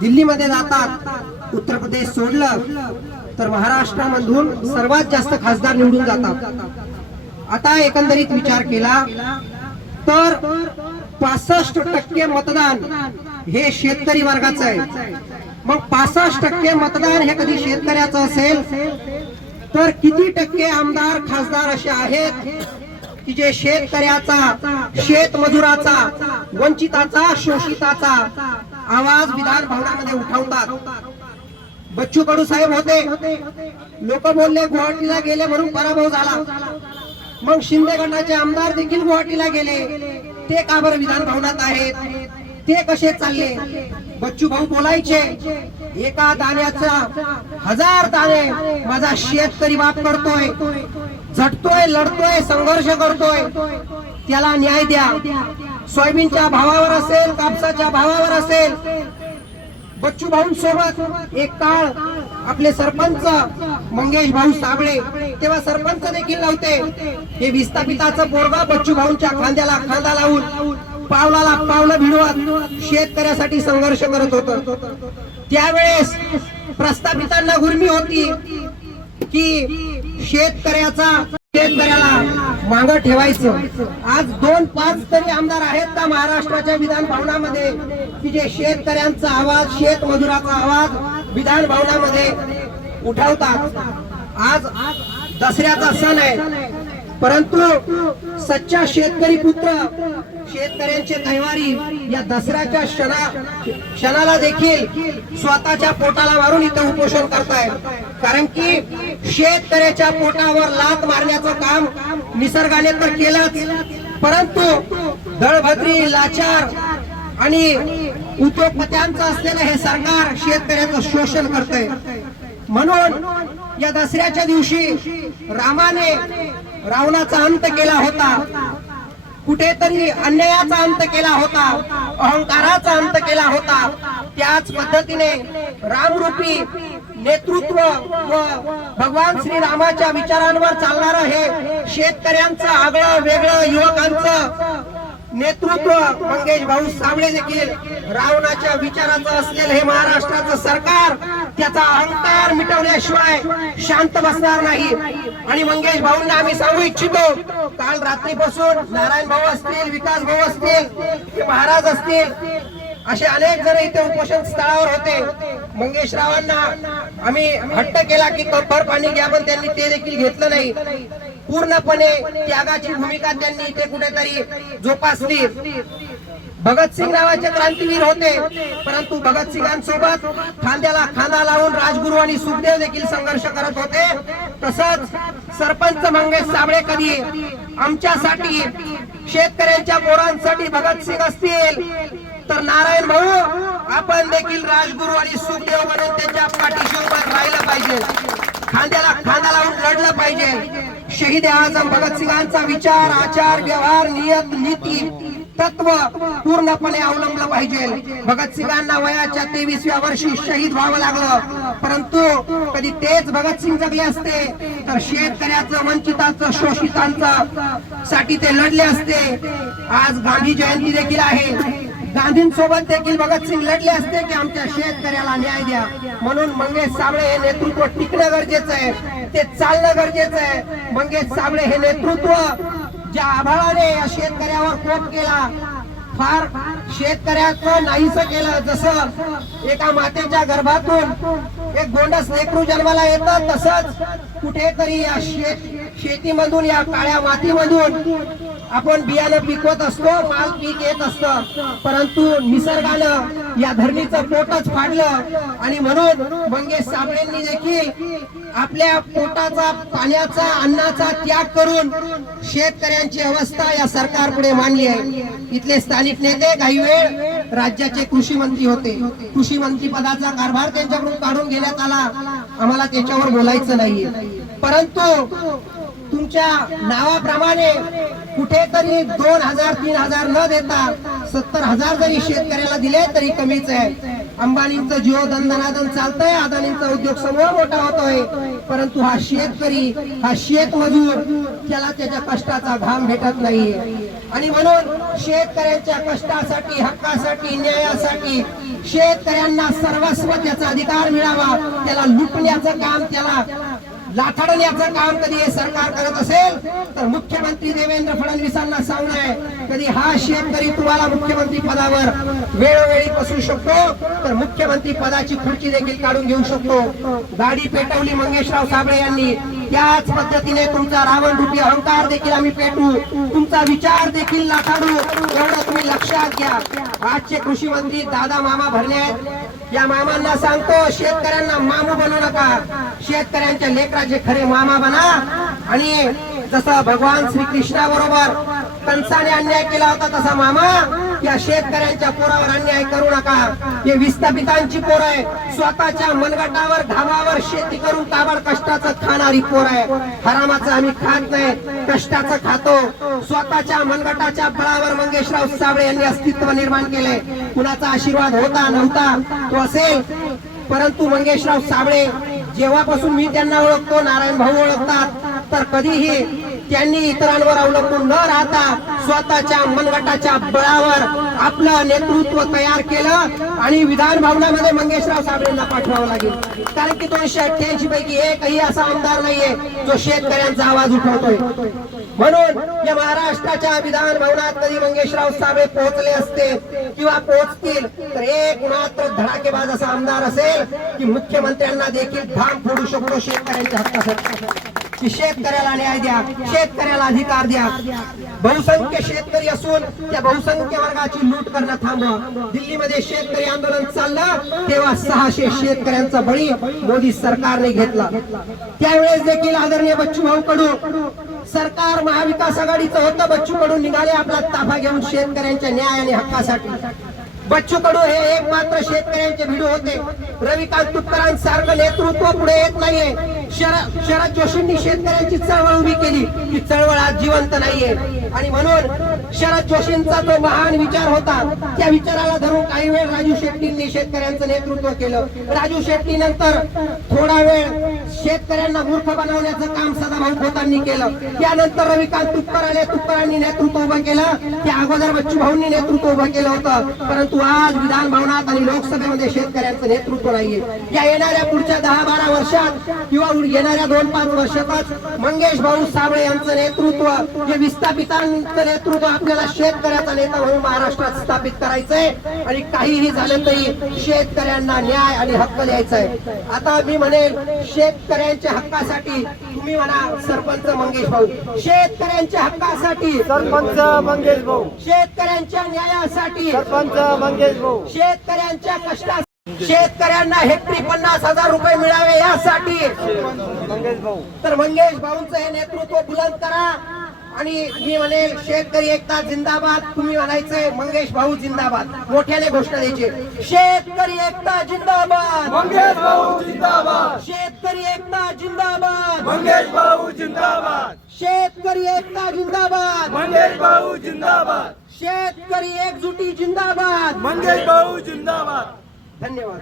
दिल्लीमध्ये जातात, उत्तर प्रदेश सोडलं तर महाराष्ट्रामधून सर्वात जास्त खासदार निवडून जातात। आता एकंदरीत विचार केला तर 65% मतदान हे शेतकरी वर्गाचं आहे। मग 65% मतदान हे कधी शेतकऱ्याचं असेल तर किती टक्के आमदार खासदार असे आहेत की जे शेतकऱ्याचा, शेतमजुराचा, वंचिताचा, शोषिताचा आवाज विधान भवनामध्ये उठवतात। बच्चू कडू साहेब होते, लोक बोलले गुवाहाटीला गेले म्हणून पराभव झाला। मग शिंदे गटाचे आमदार देखील गुवाहाटीला गेले, ते का बरं विधान भवनात आहेत? ते कसे चालले? बच्चू भाऊ बोलायचे एका दाण्याचा 1000 दाणे माझा शेतकरी बाप करतोय, झटतोय, लढतोय, संघर्ष करतोय, त्याला न्याय द्या। सोयाबीनच्या भावावर असेल, कापसाच्या भावावर असेल, बच्चू भाऊंसोबत एक काळ आपले सरपंच मंगेश भाऊ साबळे, तेव्हा सरपंच देखील नव्हते, हे विस्थापिताचं पोरगा बच्चू भाऊंच्या खांद्याला खांदा लावून, पावलाला पावलं भिडवत शेतकऱ्यासाठी संघर्ष करत होतं। त्यावेळेस प्रस्थापितांना गुर्मी होती की शेतकऱ्याला मागं ठेवायचं। आज 2-5 तरी आमदार आहेत का महाराष्ट्राच्या विधान भवनामध्ये की जे शेतकऱ्यांचा आवाज, शेतमजुराचा आवाज विधान भवनामध्ये उठवतात? आज दसऱ्याचा सण आहे, परंतु सच्चा शेतकरी पुत्र, शेतकऱ्यांचे कैवारी या दसऱ्याच्या क्षणाला देखील स्वतःच्या पोटाला मारून इथं उपोषण करतायत। कारण की शेतकऱ्याच्या पोटावर लात मारण्याचं काम निसर्गाने तर केलंच, परंतु दळभद्री, लाचार आणि उद्योगपत्यांचं असलेलं हे सरकार शेतकऱ्याचं शोषण करतंय। म्हणून या दसऱ्याच्या दिवशी रामाने रावणाचा अंत केला होता, कुठेतरी अन्यायाचा अंत केला होता, अहंकाराचा अंत केला होता। त्याच पद्धतीने रामरूपी नेतृत्व व भगवान श्रीरामाच्या विचारांवर चालणारं हे शेतकऱ्यांचं आगळं वेगळं युवकांचं नेतृत्व मंगेश भाऊ साबळे देखील रावणाच्या विचाराचं असलेलं हे महाराष्ट्राचं सरकार त्याचा अहंकार मिटवण्याशिवाय शांत बसणार नाही। आणि मंगेश भाऊंना आम्ही सांगू इच्छितो, काल रात्रीपासून नारायण भाऊ असतील, विकास भाऊ असतील, महाराज असतील, असे अनेक जण इथे उपोषण स्थळावर होते। मंगेश रावांना आम्ही हट्ट केला की कपर पाणी घ्या, पण त्यांनी ते देखील घेतलं नाही। पूर्णपणे त्यागाची भूमिका त्यांनी इथे कुठेतरी जोपासली। भगतसिंग नावाचे क्रांतीवीर होते, परंतु भगतसिंगांसोबत खांद्याला खांदा लावून राजगुरू आणि सुखदेव देखील संघर्ष करत होते। तसंच सरपंच मंगेश साबळे कधी आमच्यासाठी, शेतकऱ्यांच्या पोरांसाठी भगतसिंग असतील तर नारायण भाऊ आपण देखील राजगुरू आणि सुखदेव म्हणून त्यांच्या पाठीशी उभं राहिलं पाहिजे, खांद्याला खांदा लावून लढलं पाहिजे। शहीद आजम भगतसिंगांचा विचार, आचार, व्यवहार, नियत, नीती, तत्व पूर्णपणे अवलंबलं पाहिजे। भगतसिंगांना वयाच्या 23व्या वर्षी शहीद व्हावं लागलं, परंतु कधी तेच भगतसिंग जगले असते तर शेतकऱ्याचं, वंचिताचं, शोषितांचं साठी ते लढले असते। आज गांधी जयंती देखील आहे, गांधींसोबत देखील भगतसिंग लढले असते की आमच्या शेतकऱ्याला न्याय द्या। म्हणून मंगेश साबळे हे नेतृत्व टिकणं गरजेचं आहे, ते चालणं गरजेचं आहे। मंगेश साबळे हे नेतृत्व ज्या आभाळाने या शेतकऱ्यावर कोप केला, फार शेतकऱ्याचं नाहीसं केलं। जसं एका मातेच्या गर्भातून एक गोंडस लेकरू जन्माला येतं, तसंच कुठेतरी या शेतीमधून, या काळ्या मातीमधून आपण बियाणं पिकवत असतो, माल पीक येत असतं, परंतु निसर्गानं या धरणीचं पोटच फाडलं। आणि म्हणून मंगेश साबळेंनी देखील आपल्या पोटाचा, पाण्याचा, अन्नाचा त्याग करून शेतकऱ्यांची अवस्था या सरकारपुढे मांडली आहे। इथले स्थानिक नेते काही वेळ राज्याचे कृषी मंत्री होते, कृषी मंत्री पदाचा कारभार त्यांच्याकडून काढून घेण्यात आला, आम्हाला त्याच्यावर बोलायचं नाहीये, परंतु तुमच्या नावाप्रमाणे कुठेतरी 2000-3000 न देता 70,000 जरी शेतकऱ्याला दिले तरी कमीच आहे। अंबानींचं जिओ दणदणादण चालतंय, अदानींचा उद्योग समूह मोठा होतोय, परंतु हा शेतकरी, हा शेतमजूर, त्याला त्याच्या कष्टाचा घाम भेटत नाहीये। आणि म्हणून शेतकऱ्यांच्या कष्टासाठी, हक्कासाठी, न्यायासाठी शेतकऱ्यांना सर्वस्व त्याचा अधिकार मिळावा, त्याला लुटण्याचं काम, त्याला लाथाडण्याचं काम कधी हे सरकार करत असेल तर मुख्यमंत्री देवेंद्र फडणवीसांना सांगणं आहे, कधी हा शेतकरी तुम्हाला मुख्यमंत्री पदावर वेळोवेळी बसू शकतो तर मुख्यमंत्री पदाची खुर्ची देखील काढून घेऊ शकतो. गाडी पेटवली मंगेशराव साबळे यांनी, त्याच पद्धतीने तुमचा रावण रूपी अहंकार देखील आम्ही पेटू, तुमचा विचार देखील लाथाडू, एवढं तुम्ही लक्षात घ्या. आजचे कृषी मंत्री दादा मामा भरणे आहेत, या मामांना सांगतो शेतकऱ्यांना मामू बनवू नका, शेतकऱ्यांच्या लेकराचे खरे मामा बना. आणि जसं भगवान श्रीकृष्णाबरोबर कंसाने अन्याय केला होता तसा मामा या शेतकऱ्यांच्या पोरावर अन्याय करू नका. हे विस्थापितांची पोर आहे, स्वतःच्या मनगटावर धाबावर शेती करून काबाड कष्टाचं खाणारी पोर आहे. हरामाचं आम्ही खात नाही, कष्टाचं खातो. स्वतःच्या मनगटाच्या बळावर मंगेशराव साबळे यांनी अस्तित्व निर्माण केले. कुणाचा आशीर्वाद होता नव्हता तो असेल, परंतु मंगेशराव साबळे जेव्हापासून मी त्यांना ओळखतो, नारायण भाऊ ओळखतात, तर कधीही त्यांनी इतरांवर अवलंबून न राहता स्वतःच्या मनगटाच्या बळावर आपलं नेतृत्व तयार केलं. आणि विधान भवनामध्ये मंगेशराव साबळेंना पाठवावं लागेल, कारण की 288 पैकी एकही असा आमदार नाहीये जो शेतकऱ्यांचा आवाज उठवतोय. म्हणून या महाराष्ट्राच्या विधान भवनात कधी मंगेशराव साबळे पोहोचले असते किंवा पोहोचतील तर एक मात्र धडाकेबाज असा आमदार असेल की मुख्यमंत्र्यांना देखील भाग फोडू शकतो शेतकऱ्यांच्या हक्कासाठी, की शेतकऱ्याला न्याय द्या, शेतकऱ्याला अधिकार द्या. बहुसंख्य शेतकरी असून त्या बहुसंख्य वर्गाची लूट करणं थांबवा. दिल्लीमध्ये शेतकरी आंदोलन चाललं तेव्हा 600 शेतकऱ्यांचा बळी मोदी सरकारने घेतला. त्यावेळेस देखील आदरणीय बच्चूभाऊ कडू सरकार महाविकास आघाडीचं होतं, बच्चू कडू निघाले आपला ताफा घेऊन शेतकऱ्यांच्या न्याय आणि हक्कासाठी. बच्चू कडू हे एक मात्र शेतकऱ्यांचे भिडू होते. रविकांत तुपकरांसारखं नेतृत्व पुढे येत नाहीये. शरद जोशींनी शेतकऱ्यांची चळवळ उभी केली, ती चळवळ आज जिवंत नाहीये. आणि म्हणून शरद जोशींचा जो महान विचार होता त्या विचाराला धरून काही वेळ राजू शेट्टींनी शेतकऱ्यांचं नेतृत्व केलं. राजू शेट्टी नंतर थोडा वेळ शेतकऱ्यांना मूर्ख बनवण्याचं काम सदाभाऊ खोतांनी केलं. त्यानंतर रविकांत तुपकरांनी नेतृत्व उभं केलं. त्या अगोदर बच्चूभाऊंनी नेतृत्व उभं केलं होतं, परंतु आज विधान भवनात आणि लोकसभेमध्ये शेतकऱ्यांचं नेतृत्व नाहीये. या येणाऱ्या पुढच्या 10-12 वर्षात किंवा येणाऱ्या 2-5 वर्षातच मंगेश भाऊ साबळे यांचं नेतृत्व, हे विस्थापितांचं नेतृत्व आपल्याला शेतकऱ्याचा नेता म्हणून महाराष्ट्रात स्थापित करायचंय. आणि काहीही झालं तरी शेतकऱ्यांना न्याय आणि हक्क द्यायचा आहे. आता मी म्हणेल शेतकऱ्यांच्या हक्कासाठी तुम्ही म्हणा सरपंच मंगेश भाऊ, शेतकऱ्यांच्या हक्कासाठी सरपंच मंगेश भाऊ, शेतकऱ्यांच्या न्यायासाठी सरपंच मंगेश भाऊ, शेतकऱ्यांच्या कष्टा शेतकऱ्यांना हेक्टरी 50,000 रुपये मिळावे यासाठी मंगेश भाऊ, तर मंगेश भाऊंचं हे नेतृत्व बुलंद करा. आणि मी म्हणेल शेतकरी एकता जिंदाबाद, तुम्ही म्हणायचंय मंगेश भाऊ जिंदाबाद, मोठ्याने घोषणा द्यायची. शेतकरी एकता जिंदाबाद, मंगेश भाऊ जिंदाबाद, शेतकरी एकता जिंदाबाद, मंगेश भाऊ जिंदाबाद, शेतकरी एकता जिंदाबाद, मंगेश भाऊ जिंदाबाद, शेतकरी एकजुटी जिंदाबाद, मंगेश भाऊ जिंदाबाद. धन्यवाद.